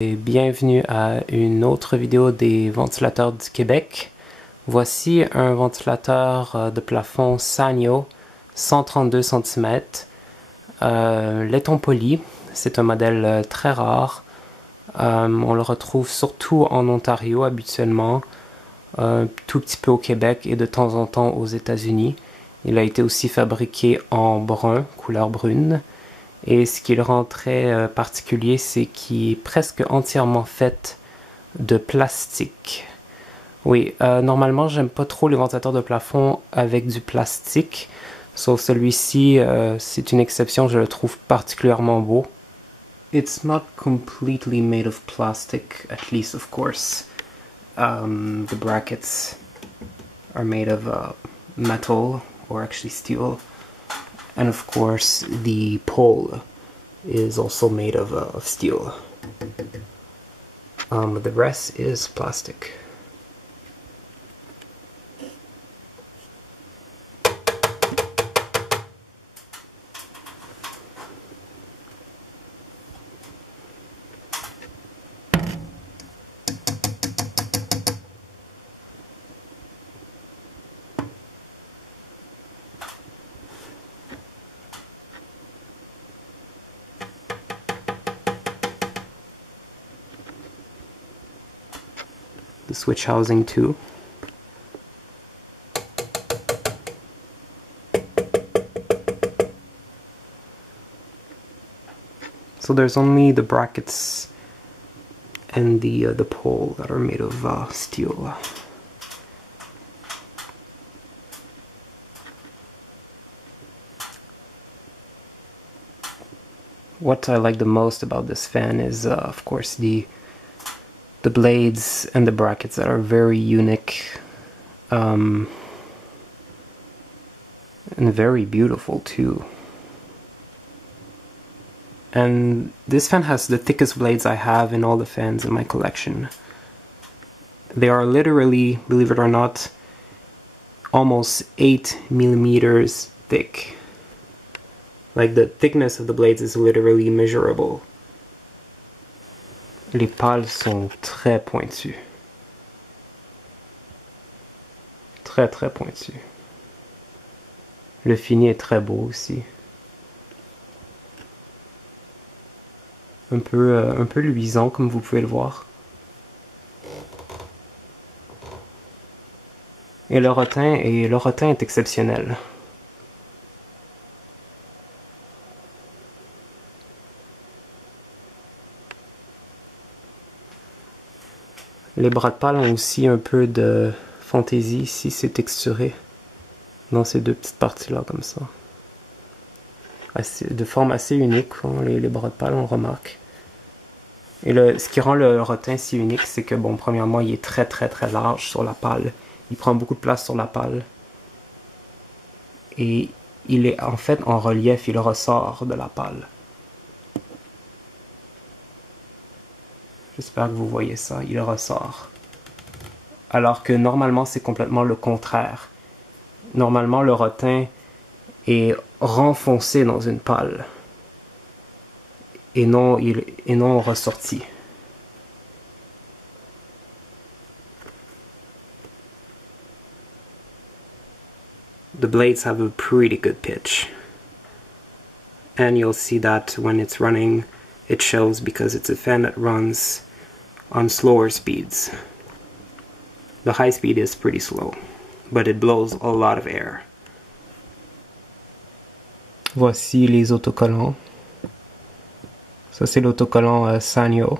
Et bienvenue à une autre vidéo des ventilateurs du Québec. Voici un ventilateur de plafond Sanyo, 132 cm, laiton poli. C'est un modèle très rare. On le retrouve surtout en Ontario habituellement, un tout petit peu au Québec et de temps en temps aux États-Unis. Il a été aussi fabriqué en brun, couleur brune. Et ce qui le rend très particulier, c'est qu'il est presque entièrement fait de plastique. Oui, normalement, j'aime pas trop les ventilateurs de plafond avec du plastique. Sauf celui-ci, c'est une exception, je le trouve particulièrement beau. It's not completely made of plastic, at least of course. The brackets are made of metal, or actually steel. And of course, the pole is also made of steel. The rest is plastic. The switch housing too. So there's only the brackets and the pole that are made of steel. What I like the most about this fan is of course the blades and the brackets that are very unique and very beautiful too. And this fan has the thickest blades I have in all the fans in my collection. They are literally, believe it or not, almost 8 millimeters thick. Like the thickness of the blades is literally measurable. Les pales sont très pointues. Très pointues. Le fini est très beau aussi. Un peu luisant comme vous pouvez le voir. Et le rotin est exceptionnel. Les bras de pale ont aussi un peu de fantaisie ici, c'est texturé dans ces deux petites parties-là comme ça. De forme assez unique, hein, les bras de pale, on remarque. Et ce qui rend le rotin si unique, c'est que, bon, premièrement, il est très large sur la pale. Il prend beaucoup de place sur la pale. Et il est en fait en relief, il ressort de la pale. J'espère que vous voyez ça, il ressort. Alors que normalement, c'est complètement le contraire. Normalement, le rotin est renfoncé dans une pale. Et non ressorti. The blades have a pretty good pitch. And you'll see that when it's running, it shows because it's a fan that runs on slower speeds. The high speed is pretty slow, but it blows a lot of air. Voici les autocollants. Ça c'est l'autocollant Sanyo.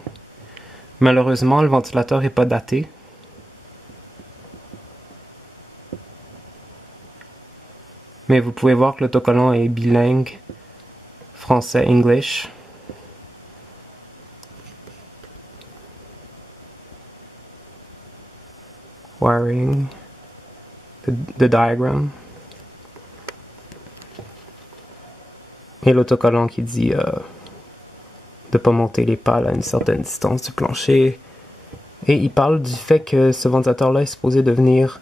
Malheureusement, le ventilateur n'est pas daté. Mais vous pouvez voir que l'autocollant est bilingue, français-english. Wiring, the diagram. Et l'autocollant qui dit de ne pas monter les pales à une certaine distance du plancher. Et il parle du fait que ce ventilateur-là est supposé devenir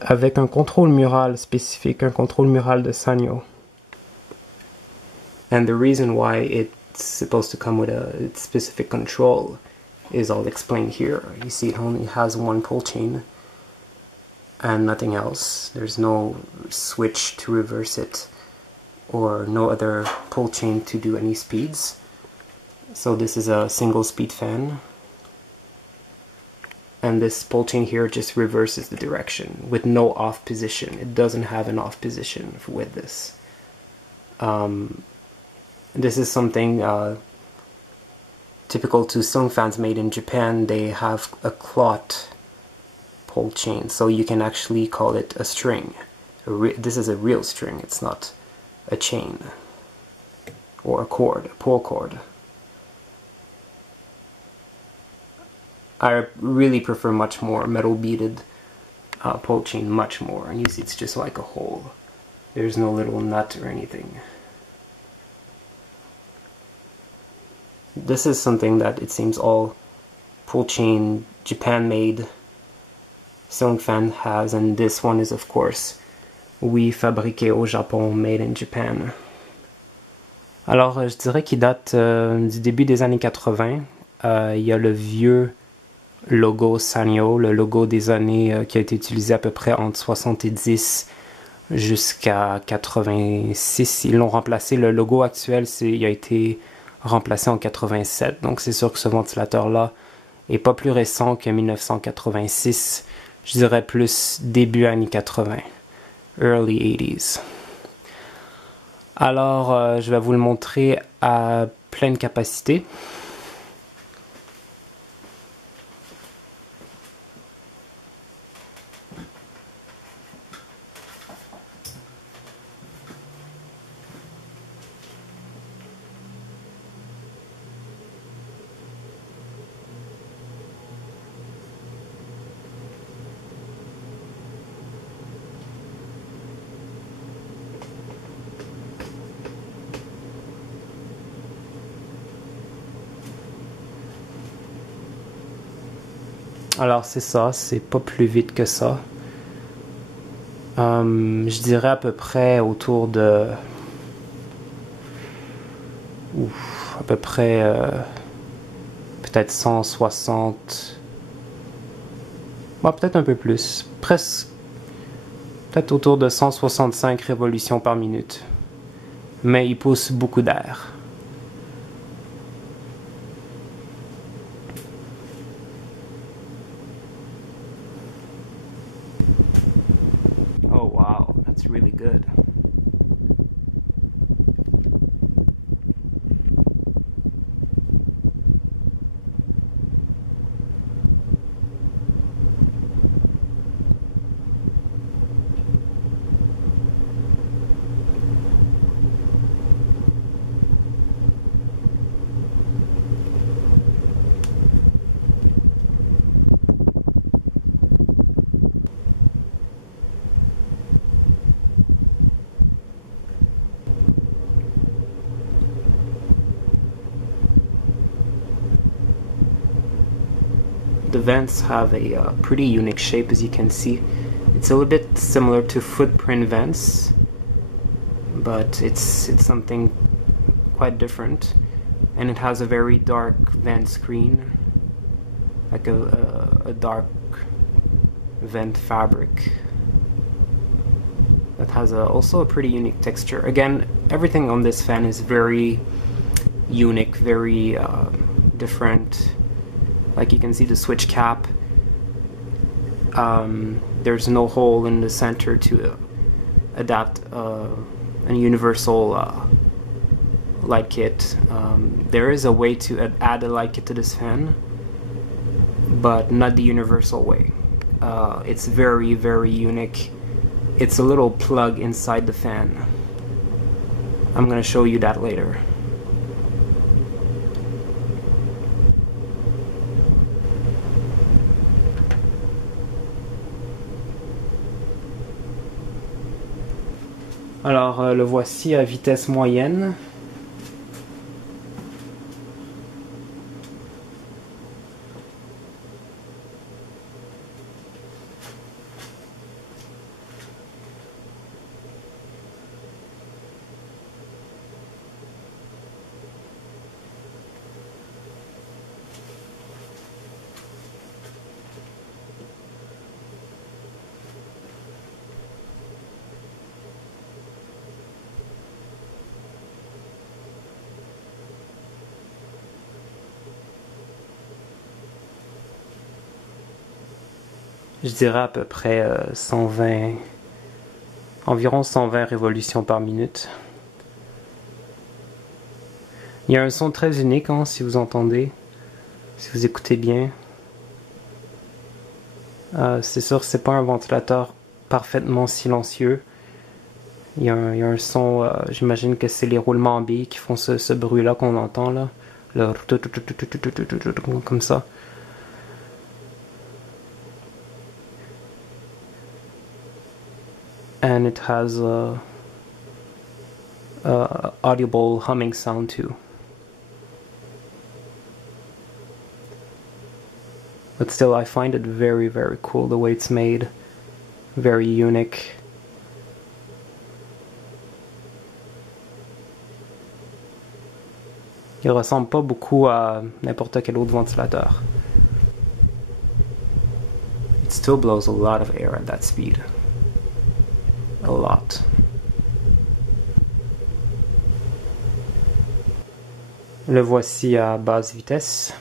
avec un contrôle mural spécifique, un contrôle mural de Sanyo. And the reason why it it's supposed to come with a specific control is all explained here. You see it only has one pull chain and nothing else. There's no switch to reverse it or no other pull chain to do any speeds. So this is a single speed fan, and this pull chain here just reverses the direction with no off position. It doesn't have an off position with this. This is something typical to ceiling fans made in Japan. They have a cloth pull chain, so you can actually call it a string. This is a real string, it's not a chain or a cord, a pull cord. I really prefer much more metal beaded pull chain, much more. And you see it's just like a hole. There's no little nut or anything. This is something that it seems all pull chain Japan made ceiling fan has, and this one is of course Fabriqué au Japon, made in Japan. Alors je dirais qu'il date du début des années 80. Il y a le vieux logo Sanyo, le logo des années qui a été utilisé à peu près entre 70 jusqu'à 86. Ils l'ont remplacé, le logo actuel il a été remplacé en 87, donc c'est sûr que ce ventilateur là est pas plus récent que 1986, je dirais plus début années 80, early 80s. Alors je vais vous le montrer à pleine capacité. Alors c'est ça, c'est pas plus vite que ça. Je dirais à peu près autour de... à peu près peut-être 160... Bon, peut-être un peu plus. Presque... peut-être autour de 165 révolutions par minute. Mais il pousse beaucoup d'air. Oh wow, that's really good. The vents have a pretty unique shape, as you can see. It's a little bit similar to footprint vents, but it's something quite different. And it has a very dark vent screen, like a dark vent fabric that has also a pretty unique texture. Again, everything on this fan is very unique, very different. Like you can see the switch cap, there's no hole in the center to adapt a universal light kit. There is a way to add a light kit to this fan, but not the universal way. It's very, very unique. It's a little plug inside the fan. I'm gonna show you that later. Alors le voici à vitesse moyenne. Je dirais à peu près 120, environ 120 révolutions par minute. Il y a un son très unique, hein, si vous entendez, si vous écoutez bien. C'est sûr, c'est pas un ventilateur parfaitement silencieux. Il y a un son, j'imagine que c'est les roulements en billes qui font ce bruit-là qu'on entend là. Comme ça. And it has a audible humming sound too. But still, I find it very, very cool the way it's made. Very unique. Il ressemble pas beaucoup à n'importe quel autre ventilateur. It still blows a lot of air at that speed. A lot. Le voici à basse vitesse.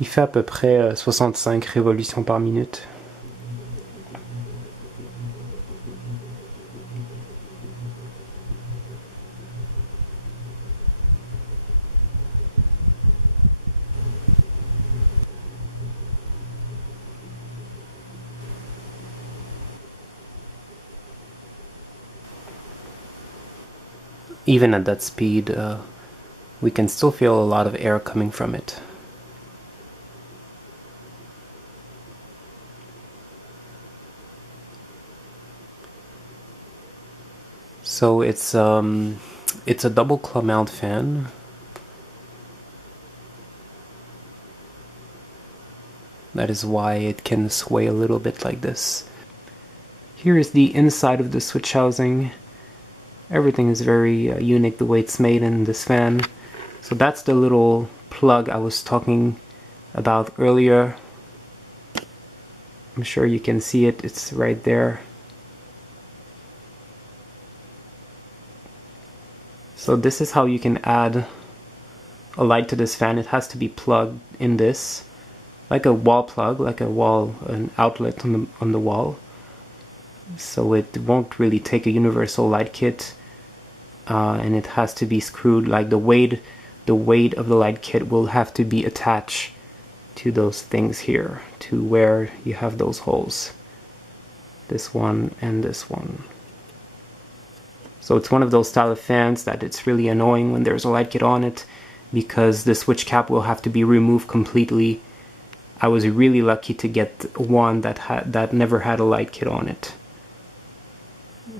Il fait à peu près 65 révolutions par minute. Even at that speed, we can still feel a lot of air coming from it. So it's a double claw mount fan. That is why it can sway a little bit like this. Here is the inside of the switch housing. Everything is very unique the way it's made in this fan. So that's the little plug I was talking about earlier. I'm sure you can see it, it's right there. So this is how you can add a light to this fan. It has to be plugged in this, like a wall plug, like an outlet on the wall. So it won't really take a universal light kit, and it has to be screwed. Like the weight of the light kit will have to be attached to those things here, to where you have those holes. This one and this one. So it's one of those style of fans that it's really annoying when there's a light kit on it, because the switch cap will have to be removed completely. I was really lucky to get one that never had a light kit on it.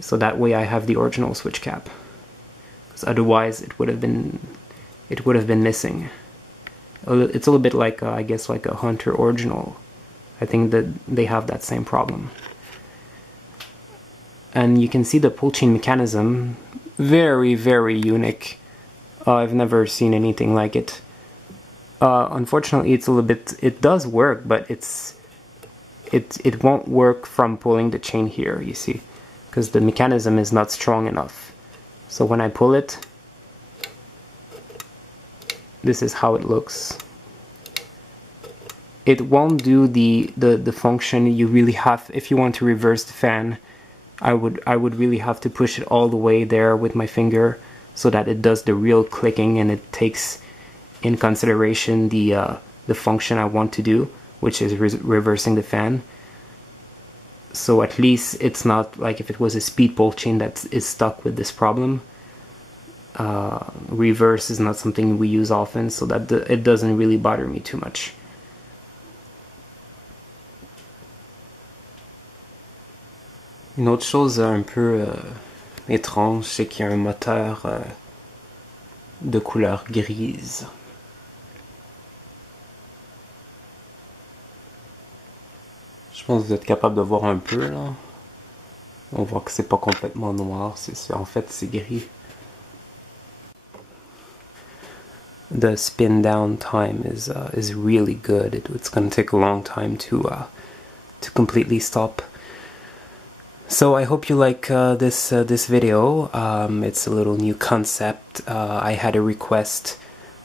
So that way I have the original switch cap. Because otherwise it would have been missing. It's a little bit like I guess like a Hunter original. I think that they have that same problem. And you can see the pull chain mechanism, very, very unique. I've never seen anything like it. Unfortunately, it's a little bit, it does work, but it won't work from pulling the chain here, you see, because the mechanism is not strong enough. So when I pull it, this is how it looks. It won't do the function you really have. If you want to reverse the fan, I would really have to push it all the way there with my finger so that it does the real clicking and it takes in consideration the the function I want to do, which is reversing the fan. So at least it's not like if it was a speed pole chain that is stuck with this problem. Reverse is not something we use often, so that it doesn't really bother me too much. Une autre chose un peu étrange, c'est qu'il y a un moteur de couleur grise. Je pense que vous êtes capable de voir un peu là. On voit que c'est pas complètement noir, en fait c'est gris. The spin down time is really good. It's going to take a long time to completely stop. So I hope you like this video. It's a little new concept. I had a request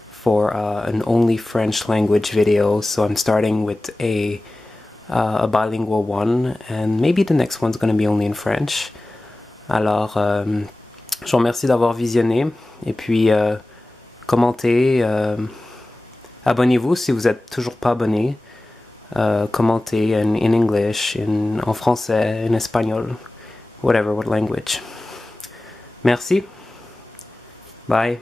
for an only French language video, so I'm starting with a bilingual one, and maybe the next one's going to be only in French. Alors, je vous remercie d'avoir visionné, et puis commentez, abonnez-vous si vous n'êtes toujours pas abonné, commentez in English, en français, en espagnol, whatever, what language. Merci, bye.